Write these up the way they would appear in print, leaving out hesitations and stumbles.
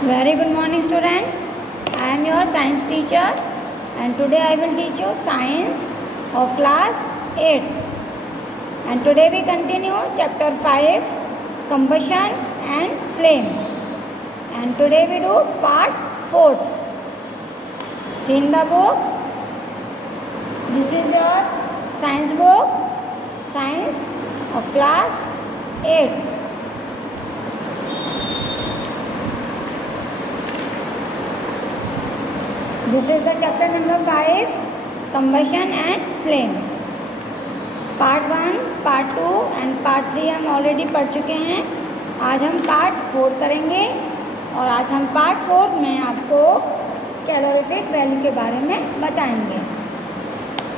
Very good morning, students. I am your science teacher and today I will teach you science of class 8th. And today we continue chapter 5, combustion and flame. And today we do part 4th. See in the book. This is your science book, science of class 8th. This is the chapter number 5, combustion and flame. Part 1, part 2 and part 3 हम already पढ़ चुके हैं. आज हम part 4 करेंगे और आज हम पार्ट 4 में आपको कैलोरीफिक वैल्यू के बारे में बताएंगे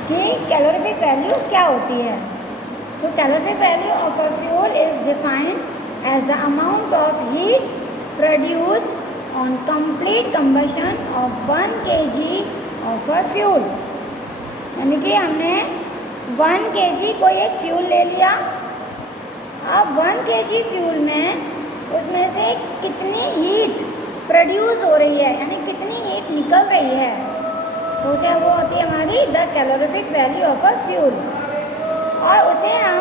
कि कैलोरीफिक वैल्यू क्या होती है. तो calorific value of a fuel is defined as the amount of heat produced on complete combustion of 1 kg of a fuel. यानी कि हमने 1 kg कोई एक फ्यूल ले लिया. अब 1 kg फ्यूल में उसमें से कितनी हीट प्रोड्यूस हो रही है, यानी कितनी हीट निकल रही है, तो उसे वो होती है हमारी the calorific value of a fuel. और उसे हम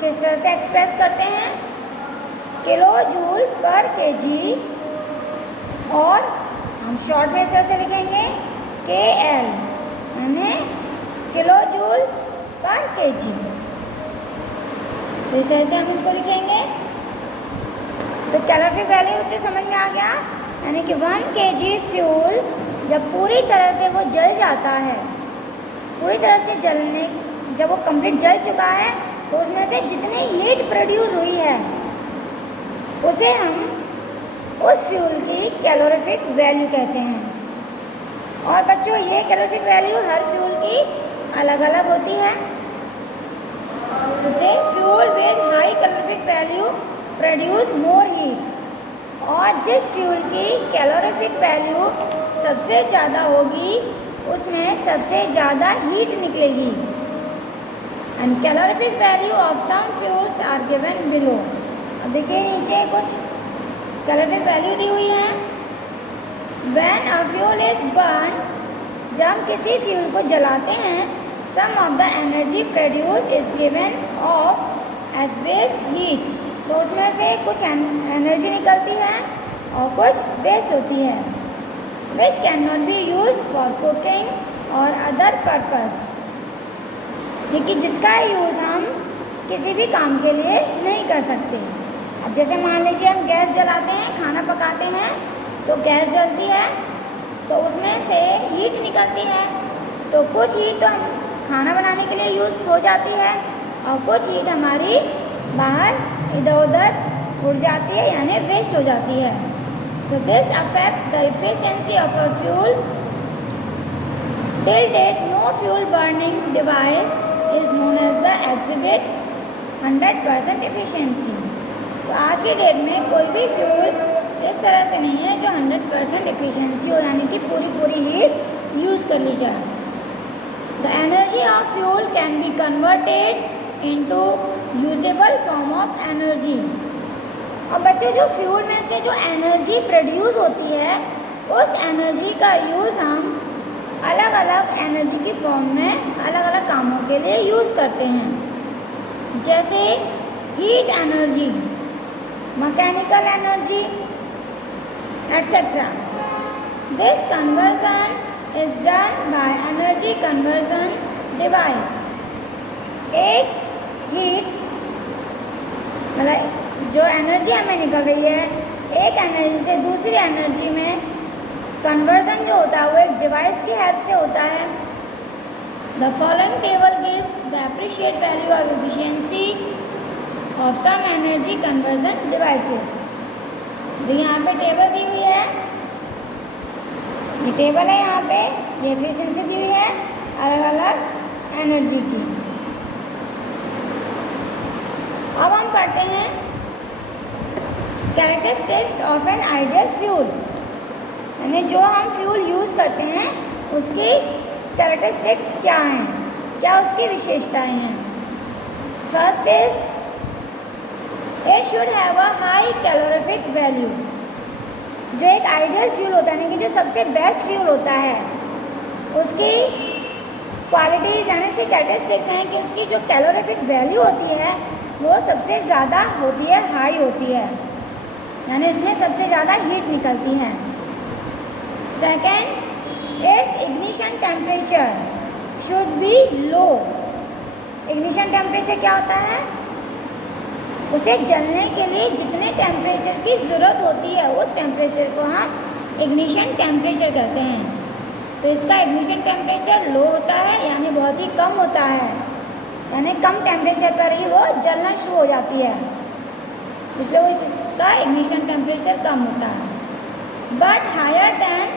किस तरह से एक्सप्रेस करते हैं, किलो जूल पर केजी, और हम शॉर्ट में इस तरह से लिखेंगे KL यानी किलो जूल पर केजी. तो इस तरह से हम इसको लिखेंगे. तो कैलोरीफिक वैल्यू बच्चों समझ में आ गया. यानी कि 1 kg फ्यूल जब पूरी तरह से वो जल जाता है, पूरी तरह से जब वो कंप्लीट जल चुका है, तो उसमें से जितनी हीट प्रोड्यूस हुई है उसे हम उस फ्यूल की कैलोरीफिक वैल्यू कहते हैं. और बच्चों ये कैलोरीफिक वैल्यू हर फ्यूल की अलग अलग होती है. जैसे fuel with high calorific value produce more heat, और जिस फ्यूल की कैलोरीफिक वैल्यू सबसे ज़्यादा होगी उसमें सबसे ज़्यादा हीट निकलेगी. And calorific value of some fuels are given below. अब देखिए नीचे कुछ कैलोरीफिक वैल्यू दी हुई है. When a fuel is burn, जब हम किसी फ्यूल को जलाते हैं, some of the energy produce is given off as waste heat. तो उसमें से कुछ एनर्जी निकलती है और कुछ वेस्ट होती है, which can not be used for cooking और अदर पर्पस. कि जिसका यूज़ हम किसी भी काम के लिए नहीं कर सकते. अब जैसे मान लीजिए हम गैस जलाते हैं, खाना पकाते हैं, तो गैस जलती है तो उसमें से हीट निकलती है. तो कुछ हीट तो हम खाना बनाने के लिए यूज़ हो जाती है और कुछ हीट हमारी बाहर इधर उधर उड़ जाती है, यानी वेस्ट हो जाती है. So this affect the efficiency of a fuel. Till date no fuel burning device is known as the exhibit 100% efficiency. तो आज के डेट में कोई भी फ्यूल इस तरह से नहीं है जो 100% एफिशिएंसी हो, यानी कि पूरी हीट यूज़ कर ली जाए. The energy of fuel can be converted into usable form of energy. और बच्चों जो फ्यूल में से जो एनर्जी प्रोड्यूस होती है, उस एनर्जी का यूज़ हम अलग अलग एनर्जी की फॉर्म में अलग अलग कामों के लिए यूज़ करते हैं. जैसे heat energy, mechanical energy etcetera. This conversion is done by energy conversion device. एक हीट मतलब जो एनर्जी हमें निकल रही है, एक एनर्जी से दूसरी एनर्जी में कन्वर्जन जो होता है वो एक डिवाइस की हेल्प से होता है. The following table gives the appreciate value of efficiency of some energy conversion devices. तो यहाँ पे टेबल दी हुई है, ये टेबल है, यहाँ पे ये एफिशिएंसी दी हुई है अलग अलग एनर्जी की. अब हम पढ़ते हैं characteristics of an ideal fuel. यानी जो हम फ्यूल यूज़ करते हैं उसकी कैरेक्टरिस्टिक्स क्या हैं, क्या उसकी विशेषताएं हैं. First is It should have a high calorific value. जो एक आइडियल फ्यूल होता है, यानी कि जो सबसे बेस्ट फ्यूल होता है, उसकी क्वालिटीज़ यानी उसकी कैरेक्टरिस्टिक्स हैं कि उसकी जो कैलोरीफिक वैल्यू होती है वो सबसे ज़्यादा होती है, हाई होती है, यानी उसमें सबसे ज़्यादा हीट निकलती है। Second, it's ignition temperature should be low. Ignition temperature क्या होता है? उसे जलने के लिए जितने टेम्परेचर की ज़रूरत होती है उस टेम्परेचर को हम इग्निशन टेम्परेचर कहते हैं। तो इसका इग्निशन टेम्परेचर लो होता है, यानी बहुत ही कम होता है, यानी कम टेम्परेचर पर ही वो जलना शुरू हो जाती है, इसलिए वो इसका इग्निशन टेम्परेचर कम होता है। But higher than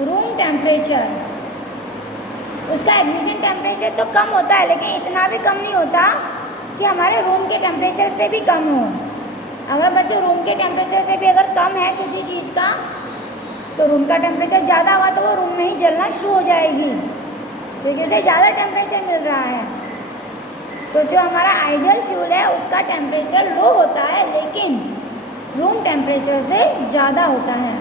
room temperature, उसका इग्निशन टेम्परेचर तो कम होता है, लेकिन इतना भी कम नहीं होता कि हमारे रूम के टेम्परेचर से भी कम हो। अगर बच्चों रूम के टेम्परेचर से भी अगर कम है किसी चीज़ का, तो रूम का टेम्परेचर ज़्यादा हुआ तो वो रूम में ही जलना शुरू हो जाएगी, क्योंकि उसे ज़्यादा टेम्परेचर मिल रहा है। तो जो हमारा आइडियल फ्यूल है उसका टेम्परेचर लो होता है, लेकिन रूम टेम्परेचर से ज़्यादा होता है।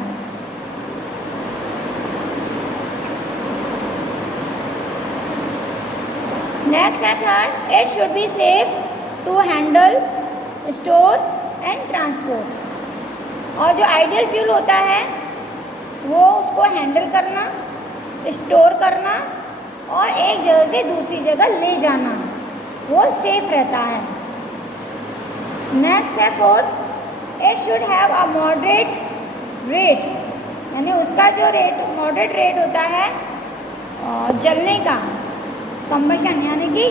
नेक्स्ट है third, it should be safe to handle, store and transport. और जो आइडियल फ्यूल होता है वो उसको हैंडल करना, स्टोर करना और एक जगह से दूसरी जगह ले जाना, वो सेफ रहता है। नेक्स्ट है fourth, it should have a moderate rate, यानी उसका जो रेट मॉडरेट रेट होता है जलने का, कंबशन यानी कि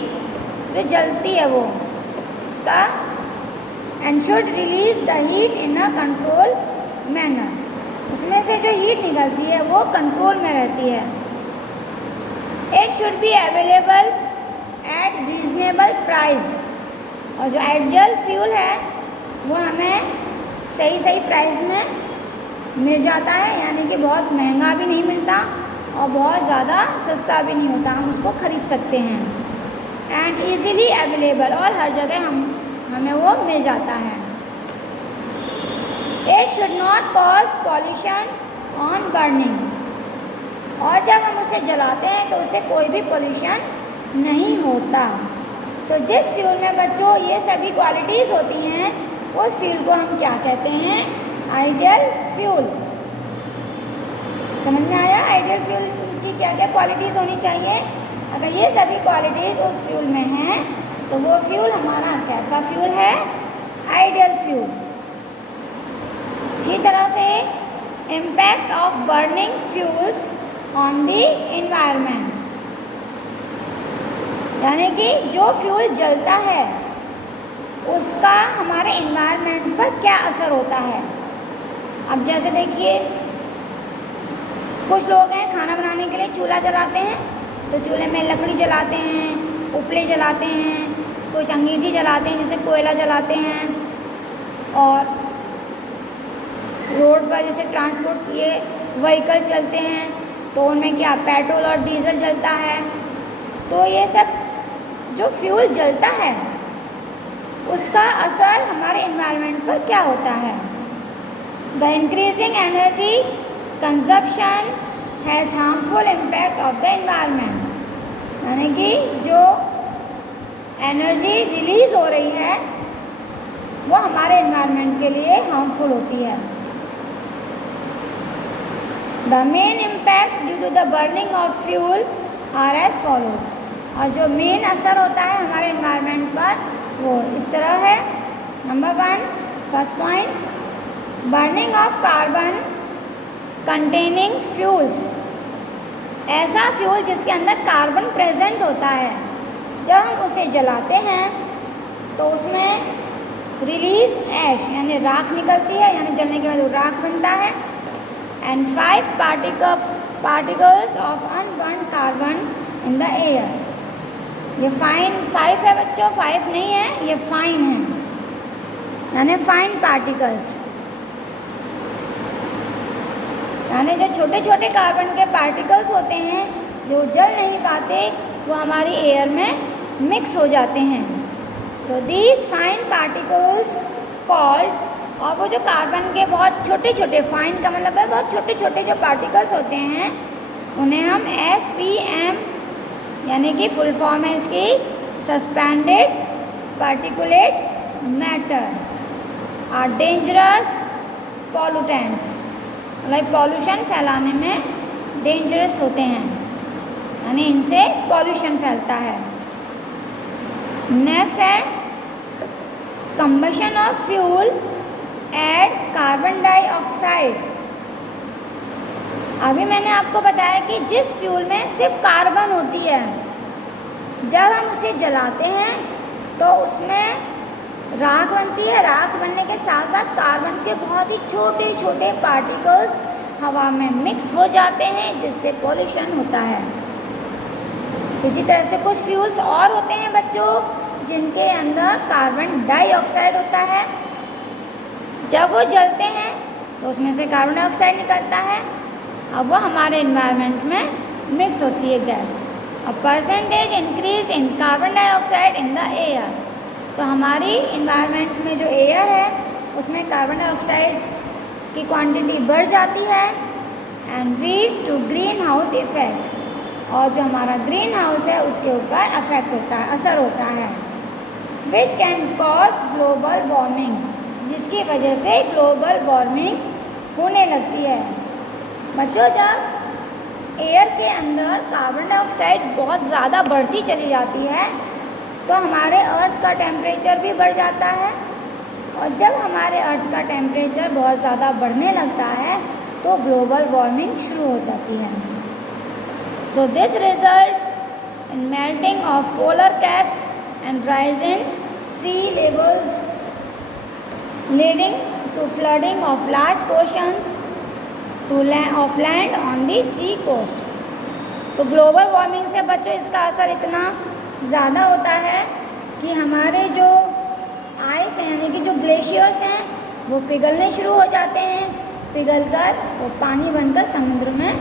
जो जलती है वो उसका, and should release the heat in a control manner, उसमें से जो हीट निकलती है वो कंट्रोल में रहती है। It should be available at reasonable price, और जो आइडियल फ्यूल है वो हमें सही सही प्राइस में मिल जाता है, यानी कि बहुत महंगा भी नहीं मिलता और बहुत ज़्यादा सस्ता भी नहीं होता, हम उसको ख़रीद सकते हैं। एंड ईज़िली अवेलेबल, और हर जगह हमें वो मिल जाता है। It should not cause pollution on burning, और जब हम उसे जलाते हैं तो उससे कोई भी पॉल्यूशन नहीं होता। तो जिस फ्यूल में बच्चों ये सभी क्वालिटीज़ होती हैं उस फ्यूल को हम क्या कहते हैं? Ideal fuel. समझ में आया आइडियल फ्यूल की क्या क्या क्वालिटीज़ होनी चाहिए? अगर ये सभी क्वालिटीज़ उस फ्यूल में हैं तो वो फ्यूल हमारा कैसा फ्यूल है? Ideal fuel. इसी तरह से impact of burning fuels on the environment, यानी कि जो फ्यूल जलता है उसका हमारे एनवायरनमेंट पर क्या असर होता है। अब जैसे देखिए, कुछ लोग हैं खाना बनाने के लिए चूल्हा जलाते हैं, तो चूल्हे में लकड़ी जलाते हैं, उपले जलाते हैं, कुछ अंगीठी जलाते हैं, जैसे कोयला जलाते हैं, और रोड पर जैसे ट्रांसपोर्ट ये व्हीकल चलते हैं तो उनमें क्या पेट्रोल और डीजल जलता है। तो ये सब जो फ्यूल जलता है उसका असर हमारे एनवायरनमेंट पर क्या होता है? The increasing energy consumption has harmful impact of the environment, यानी कि जो एनर्जी रिलीज़ हो रही है वो हमारे एनवायरनमेंट के लिए हार्मफुल होती है। The main impact due to the burning of fuel are as follows, और जो मेन असर होता है हमारे एनवायरनमेंट पर वो इस तरह है। Number 1, first point, burning of carbon containing fuels, ऐसा फ्यूल जिसके अंदर कार्बन प्रेजेंट होता है, जब हम उसे जलाते हैं तो उसमें रिलीज ऐश यानी राख निकलती है, यानी जलने के बाद वो राख बनता है। And 5 particles of unburned carbon in the air, ये फाइन 5 है बच्चों, 5 नहीं है, ये फाइन है, यानी फाइन पार्टिकल्स, यानी जो छोटे छोटे कार्बन के पार्टिकल्स होते हैं जो जल नहीं पाते वो हमारी एयर में मिक्स हो जाते हैं। So these fine particles called और वो जो कार्बन के बहुत छोटे छोटे, फाइन का मतलब है बहुत छोटे छोटे जो पार्टिकल्स होते हैं, उन्हें हम SPM यानी कि फुल फॉर्म है इसकी suspended particulate matter are dangerous pollutants, मतलब पॉल्यूशन फैलाने में डेंजरस होते हैं, यानी इनसे पॉल्यूशन फैलता है। नेक्स्ट है combustion of fuel add carbon dioxide. अभी मैंने आपको बताया कि जिस फ्यूल में सिर्फ कार्बन होती है, जब हम उसे जलाते हैं तो उसमें राख बनती है। राख बनने के साथ साथ कार्बन के बहुत ही छोटे छोटे पार्टिकल्स हवा में मिक्स हो जाते हैं, जिससे पॉल्यूशन होता है। इसी तरह से कुछ फ्यूल्स और होते हैं बच्चों, जिनके अंदर कार्बन डाइऑक्साइड होता है। जब वो जलते हैं तो उसमें से कार्बन डाइऑक्साइड निकलता है, अब वो हमारे इन्वायरमेंट में मिक्स होती है gas. A percentage increase in carbon dioxide in the air, तो हमारी इन्वायरमेंट में जो एयर है उसमें कार्बन डाइऑक्साइड की क्वांटिटी बढ़ जाती है and reach to greenhouse effect, और जो हमारा ग्रीन हाउस है उसके ऊपर अफेक्ट होता है, असर होता है, which can cause global warming, जिसकी वजह से ग्लोबल वार्मिंग होने लगती है। बच्चों, जब एयर के अंदर कार्बन डाइऑक्साइड बहुत ज़्यादा बढ़ती चली जाती है तो हमारे अर्थ का टेम्परेचर भी बढ़ जाता है, और जब हमारे अर्थ का टेम्परेचर बहुत ज़्यादा बढ़ने लगता है तो ग्लोबल वार्मिंग शुरू हो जाती है। So this result in melting of polar caps and rise in sea levels leading to flooding of large portions of land on the sea coast। तो ग्लोबल वार्मिंग से बच्चों इसका असर इतना ज़्यादा होता है कि हमारे जो आइस हैं यानी कि जो ग्लेशियर्स हैं वो पिघलने शुरू हो जाते हैं, पिघलकर वो पानी बनकर समुद्र में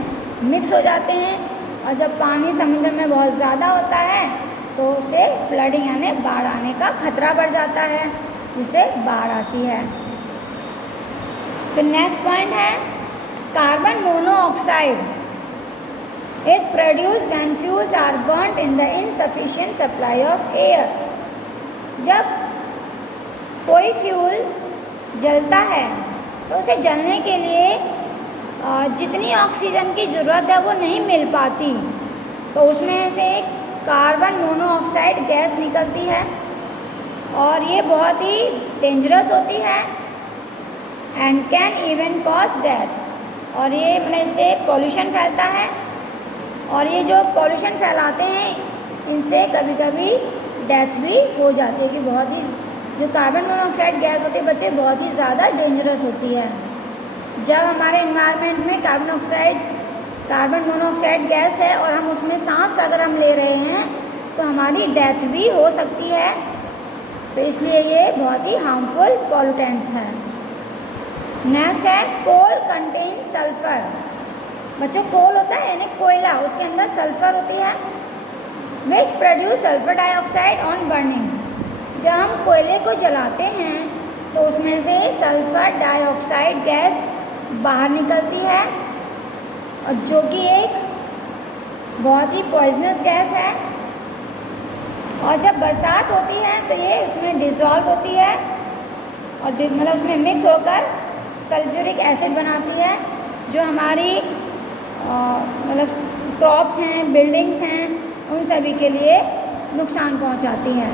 मिक्स हो जाते हैं, और जब पानी समुद्र में बहुत ज़्यादा होता है तो उसे फ्लडिंग यानी बाढ़ आने का खतरा बढ़ जाता है, जिससे बाढ़ आती है। फिर नेक्स्ट पॉइंट है carbon monoxide is produced when fuels are burned in the insufficient supply of air. जब कोई फ्यूल जलता है तो उसे जलने के लिए जितनी ऑक्सीजन की ज़रूरत है वो नहीं मिल पाती, तो उसमें से कार्बन मोनोऑक्साइड गैस निकलती है और ये बहुत ही डेंजरस होती है and can even cause death, और ये मतलब इससे पॉल्यूशन फैलता है, और ये जो पॉल्यूशन फैलाते हैं इनसे कभी कभी डेथ भी हो जाती है, कि बहुत ही जो कार्बन मोनोऑक्साइड गैस होती है बच्चे बहुत ही ज़्यादा डेंजरस होती है। जब हमारे इन्वायरमेंट में कार्बन मोनोऑक्साइड गैस है और हम उसमें सांस अगर हम ले रहे हैं तो हमारी डेथ भी हो सकती है, तो इसलिए ये बहुत ही हार्मफुल पॉल्यूटेंट्स हैं। नेक्स्ट है कोल कंटेन सल्फर। बच्चों, कोल होता है यानी कोयला, उसके अंदर सल्फर होती है, which produce sulphur dioxide on burning. जब हम कोयले को जलाते हैं तो उसमें से सल्फर डाइऑक्साइड गैस बाहर निकलती है, और जो कि एक बहुत ही पॉइजनस गैस है, और जब बरसात होती है तो ये उसमें डिज़ोल्व होती है और मतलब उसमें मिक्स होकर सल्फ्यूरिक एसिड बनाती है, जो हमारी मतलब क्रॉप्स हैं, बिल्डिंग्स हैं, उन सभी के लिए नुकसान पहुंचाती है।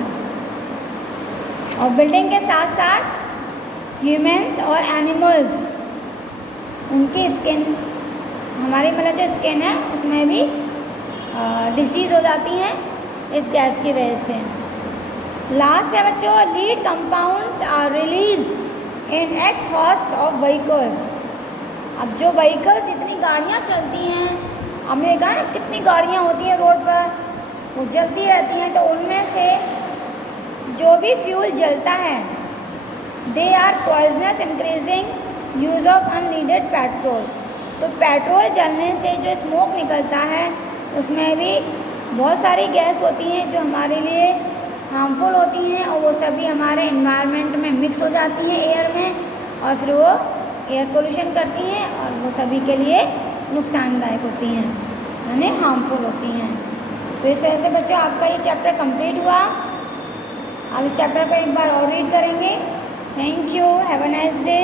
और बिल्डिंग के साथ साथ ह्यूमन्स और एनिमल्स, उनकी स्किन, हमारी मतलब जो स्किन है उसमें भी डिसीज़ हो जाती हैं इस गैस की वजह से। लास्ट है बच्चों, lead compounds are released in exhaust of vehicles. अब जो व्हीकल्स, जितनी गाड़ियाँ चलती हैं, हमने देखा ना कितनी गाड़ियाँ होती हैं रोड पर, वो जलती रहती हैं, तो उनमें से जो भी फ्यूल जलता है they are poisonous increasing use of unneeded petrol. तो पेट्रोल जलने से जो स्मोक निकलता है उसमें भी बहुत सारी गैस होती हैं जो हमारे लिए हार्मफुल होती हैं, और वो सभी हमारे इन्वायरमेंट में मिक्स हो जाती हैं एयर में, और फिर वो एयर पोल्यूशन करती हैं और वो सभी के लिए नुकसानदायक होती हैं, यानी हार्मफुल होती हैं। तो इस तरह से बच्चों आपका ये चैप्टर कंप्लीट हुआ। अब इस चैप्टर को एक बार और रीड करेंगे। Thank you, have a nice day.